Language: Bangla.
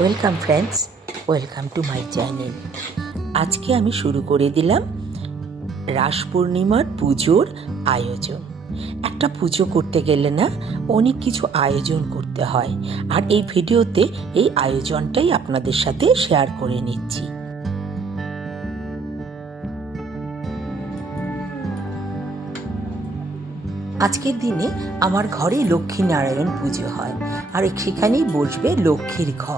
Welcome friends, welcome to my channel. আজকে আমি শুরু করে দিলাম রাস পূর্ণিমার পুজোর আয়োজন। একটা পুজো করতে গেলে না অনেক কিছু আয়োজন করতে হয়, আর এই ভিডিওতে এই আয়োজনটাই আপনাদের সাথে শেয়ার করে নিচ্ছি। আজকের দিনে আমার ঘরে লক্ষ্মী নারায়ণ পুজো হয়, আর সেখানেই বসবে লক্ষ্মীর ঘর।